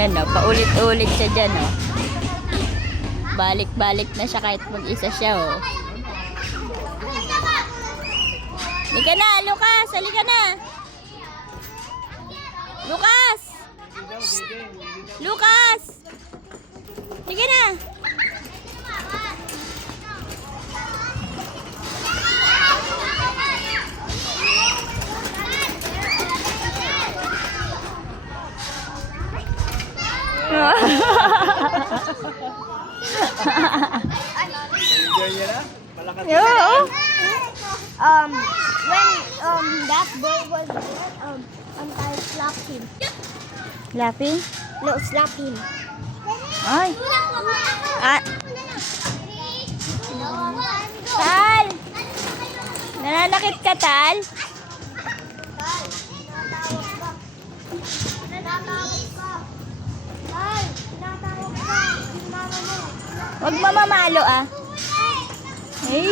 Ayan o, paulit-ulit siya dyan o. Balik-balik na siya kahit mag-isa siya o. Halika na, Lucas! Halika na! Lucas! Shh! Lucas! Halika na! Enjoy niya na? Malakas Yo! When that boy was there, I slapped him. Laughing? No, slap him. Ay! Ah! Tal! Nananakit ka, Tal? Huwag mamamalo ah. Ay!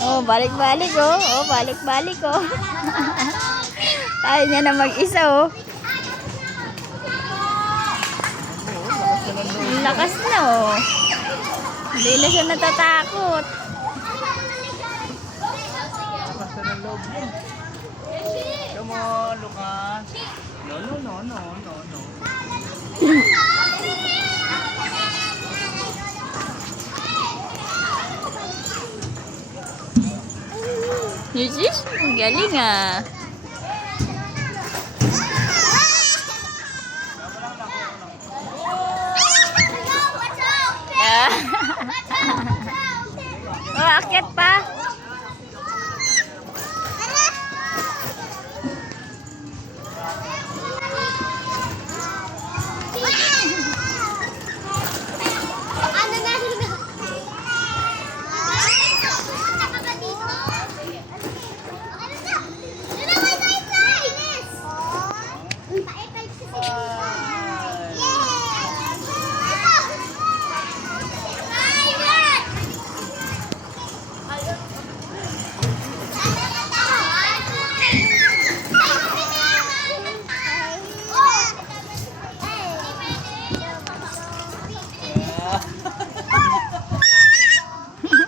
Oh, balik-balik oh. Oh, balik-balik oh. Kaya niya na mag-isa oh. Ang lakas na oh. Hindi na siya natatakot. Basta ng loob niya. Come on, Lucas. No. Yesus, ang galing ah. Oh, akyat pa.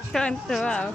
Tuwan-tuwa.